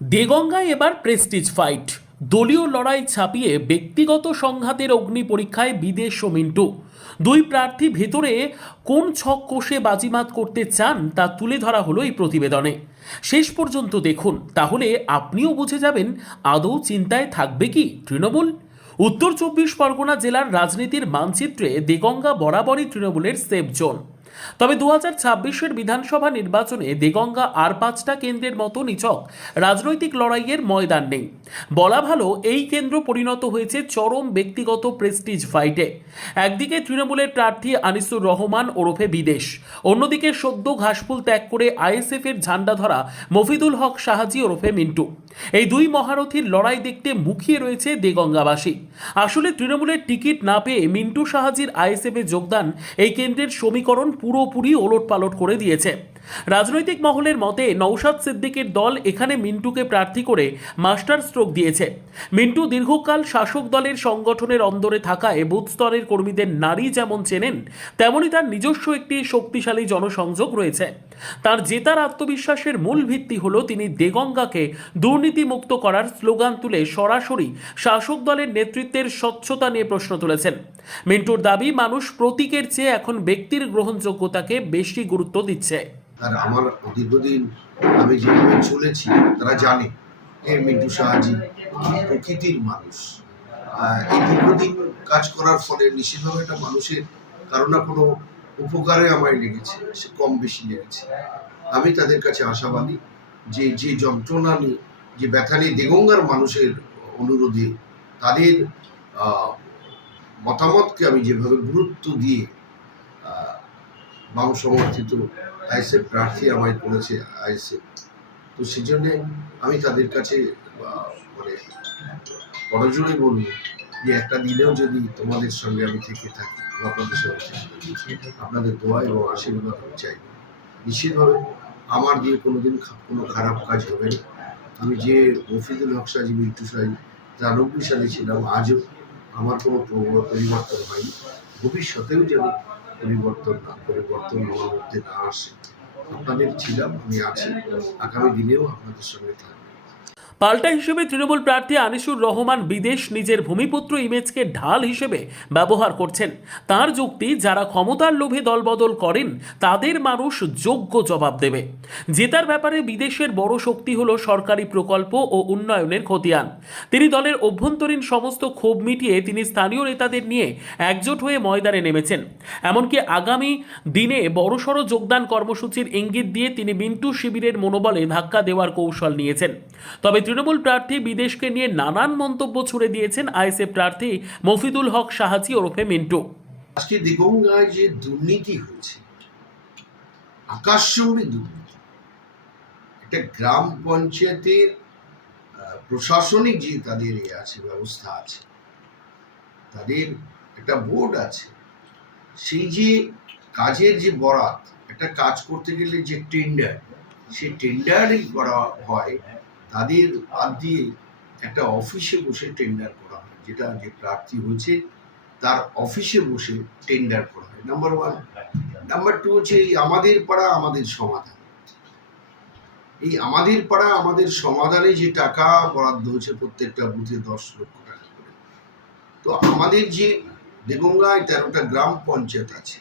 দেগঙ্গায় এবার Prestige fight, দলীয় লড়াই ছাপিয়ে ব্যক্তিগত সংঘাতের অগ্নি পরীক্ষায় বিদেশ ও মিন্টু। দুই প্রার্থী ভেতরে কোন ছক কষে বাজিমাত করতে চান তা তুলে ধরা হলো এই প্রতিবেদনে। শেষ পর্যন্ত দেখুন, তাহলে আপনিও বুঝে যাবেন আদৌ চিন্তায় থাকবে কি তৃণমূল। উত্তর 24 পরগনা জেলার রাজনীতির মানচিত্রে দেগঙ্গা বরাবরই তৃণমূলের সেফ জোন। তবে 2026-এর বিধানসভা নির্বাচনে দেগঙ্গা আর 5টা কেন্দ্রের মতো নিছক রাজনৈতিক লড়াইয়ের ময়দান নেই। বলা ভালো, এই কেন্দ্র পরিণত হয়েছে চরম ব্যক্তিগত প্রেস্টিজ ফাইটে। একদিকে তৃণমূলের প্রার্থী আনিসুর রহমান ওরফে বিদেশ, অন্যদিকে সদ্য ঘাসফুল ত্যাগ করে আইএসএফ এর ঝান্ডা ধরা মফিদুল হক সাহাজি ওরফে মিন্টু। এই দুই মহারথীর লড়াই দেখতে মুখিয়ে রয়েছে দেগঙ্গাবাসী। আসলে তৃণমূলের টিকিট না পেয়ে মিন্টু সাহাজির আইএসএফে যোগদান এই কেন্দ্রের সমীকরণ পুরোপুরি ওলটপালট করে দিয়েছে। রাজনৈতিক মহলের মতে নওশাদ সিদ্দিকের দল এখানে মিন্টুকে প্রার্থী করে মাস্টার স্ট্রোক দিয়েছে। মিন্টু দীর্ঘকাল শাসক দলের সংগঠনের অন্দরে থাকায় বুথ স্তরের কর্মীদের নারী যেমন চেনেন, তেমনই তার নিজস্ব একটি শক্তিশালী জনসংযোগ রয়েছে। তার জেতার আত্মবিশ্বাসের মূল ভিত্তি হল তিনি দেগঙ্গাকে দুর্নীতিমুক্ত করার স্লোগান তুলে সরাসরি শাসক দলের নেতৃত্বের স্বচ্ছতা নিয়ে প্রশ্ন তুলেছেন। মিন্টুর দাবি, মানুষ প্রতীকের চেয়ে এখন ব্যক্তির গ্রহণযোগ্যতাকে বেশি গুরুত্ব দিচ্ছে। আর আমার দীর্ঘদিন আমি যেভাবে চলেছি তারা জানে যে মিন্টু সাহাজি প্রকৃতির মানুষ। এই দীর্ঘদিন কাজ করার ফলে নিশ্চিতভাবে একটা মানুষের কারো না কোনো উপকারে আমায় লেগেছে, সে কম বেশি লেগেছে। আমি তাদের কাছে আশাবাদী যে যে যন্ত্রণা নিয়ে, যে ব্যথা নিয়ে দেগঙ্গার মানুষের অনুরোধে তাদের মতামতকে আমি যেভাবে গুরুত্ব দিয়ে বাম সমর্থিত আইএসএফ প্রার্থী আমায় করেছে আইএসএফ, তো সেই জন্যে আমি তাদের কাছে মানে করজোড়ে বলব যে একটা দিনেও যদি তোমাদের সঙ্গে আমি থেকে থাকি, আপনাদের সঙ্গে থেকে আপনাদের দোয়া এবং আশীর্বাদ আমি চাই। নিশ্চিতভাবে আমার দিয়ে কোনোদিন কোনো খারাপ কাজ হবে না। আমি যে মফিদুল হক সাহাজি, মিন্টু সাহাজি 93 সালে ছিলাম, আজও আমার কোনো পরিবর্তন হয়নি। ভবিষ্যতেও যেন পরিবর্তন আমার মধ্যে না আসে। আপনাদের ছিলাম, আমি আছি, আগামী দিনেও আপনাদের সঙ্গে থাকবো। পাল্টা হিসেবে তৃণমূল প্রার্থী আনিসুর রহমান বিদেশ নিজের ভূমিপুত্র ইমেজকে ঢাল হিসেবে ব্যবহার করছেন। তার যুক্তি, যারা ক্ষমতার লোভে দলবদল করেন তাদের মানুষ যোগ্য জবাব দেবে। জেতার ব্যাপারে বিদেশের বড় শক্তি হলো সরকারি প্রকল্প ও উন্নয়নের খতিয়ান। তিনি দলের অভ্যন্তরীণ সমস্ত ক্ষোভ মিটিয়ে তিনি স্থানীয় নেতাদের নিয়ে একজোট হয়ে ময়দানে নেমেছেন। এমনকি আগামী দিনে বড়সড় যোগদান কর্মসূচির ইঙ্গিত দিয়ে তিনি মিন্টু শিবিরের মনোবলে ধাক্কা দেওয়ার কৌশল নিয়েছেন। তবে তৃণমূল প্রার্থী বিদেশকে নিয়ে নানান মন্তব্য ছুড়ে দিয়েছেন আইএসএফ প্রার্থী মফিদুল হক সাহাজি ওরফে মিন্টু। আজকে দেগঙ্গায় যে দুর্নীতি হয়েছে, আকাশচুম্বী দুর্নীতি, একটা গ্রাম পঞ্চায়েতের প্রশাসনিক যে তাদের আছে ব্যবস্থা আছে, তাদের একটা বোর্ড আছে, সেই যে কাজের যে বরাত, একটা কাজ করতে গেলে যে টেন্ডার, সেই টেন্ডারিং করা হয়, তাদের বাদ দিয়ে একটা অফিসে বসে টেন্ডার করা হয়, যেটা যে প্রার্থী হয়েছে তার অফিসে বসে টেন্ডার করা হয়। নাম্বার 1। নাম্বার 2 হচ্ছে এই আমাদের পাড়া আমাদের সমাধান। এই আমাদের পাড়া আমাদের সমাধানে যে টাকা বরাদ্দ হয়েছে প্রত্যেকটা বুথে 10 লক্ষ টাকা করে। তো আমাদের যে দেগঙ্গায় 13টা গ্রাম পঞ্চায়েত আছে,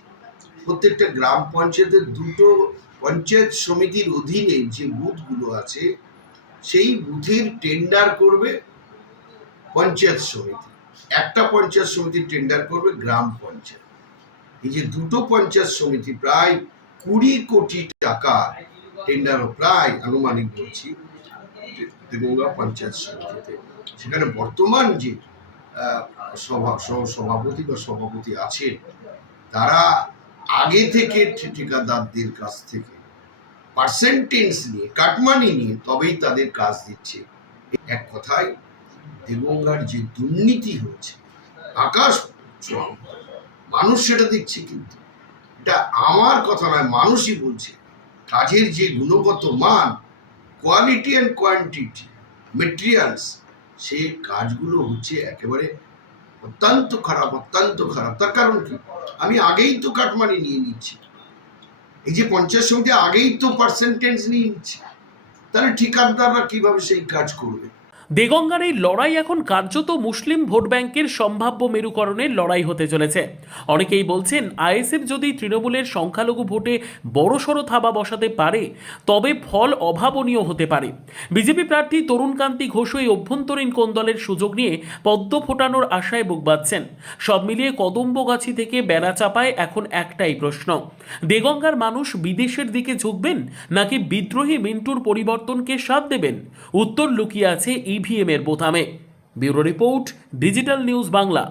প্রত্যেকটা গ্রাম পঞ্চায়েতের 2টো পঞ্চায়েত সমিতির অধীনে যে বুথগুলো আছে, সেই বুথের টেন্ডার করবে পঞ্চায়েত সমিতি, একটা পঞ্চায়েত সমিতির টেন্ডার করবে গ্রাম পঞ্চায়েত। এই যে 2টো পঞ্চায়েত সমিতি প্রায় 20 কোটি টাকা টেন্ডার, প্রায় আনুমানিক বলছি, দেগঙ্গা পঞ্চায়েত সমিতিতে। সেখানে বর্তমান যে সভাপতি বা সভাপতি আছেন, তারা আগে থেকে ঠিকাদারদের কাছ থেকে পার্সেন্টেজ নিয়ে, কাটমানি নিয়ে তবেই তাদের কাজ দিচ্ছে। এক কথায় দেগঙ্গার যে দুর্নীতি হচ্ছে আকাশ ছোঁয়া, মানুষ সেটা দেখছে। কিন্তু এটা আমার কথা নয়, মানুষই বলছে। কাজের যে গুণগত মান, কোয়ালিটি অ্যান্ড কোয়ান্টিটি, মেটেরিয়ালস, সেই কাজগুলো হচ্ছে একেবারে অত্যন্ত খারাপ, অত্যন্ত খারাপ। তার কারণ কি? আমি আগেই তো কাটমানি নিয়ে নিচ্ছি, এই যে পঞ্চায়েত সমিতি আগেই তো পার্সেন্টেজ নিয়ে নিচ্ছে। তাহলে ঠিকাদাররা কিভাবে সেই কাজ করবে? দেগঙ্গার এই লড়াই এখন কার্যত মুসলিম ভোট ব্যাংকের সম্ভাব্য মেরুকরণের লড়াই হতে চলেছে। অনেকেই বলছেন আইএসএফ যদি তৃণমূলের সংখ্যালঘু ভোটে বড়সড় থাবা বসাতে পারে তবে ফল অভাবনীয় হতে পারে। বিজেপি প্রার্থী তরুণকান্তি ঘোষ এই অভ্যন্তরীণ কোন্দলের সুযোগ নিয়ে পদ্ম ফোটানোর আশায় বুক বাঁধছেন। সব মিলিয়ে কদম্বগাছি থেকে বেড়া চাপায় এখন একটাই প্রশ্ন, দেগঙ্গার মানুষ বিদেশের দিকে ঝুঁকবেন নাকি বিদ্রোহী মিন্টুর পরিবর্তনকে সাথ দেবেন? উত্তর লুকিয়ে আছে ইভিএম এর বোতামে। Bureau report, digital news Bangla.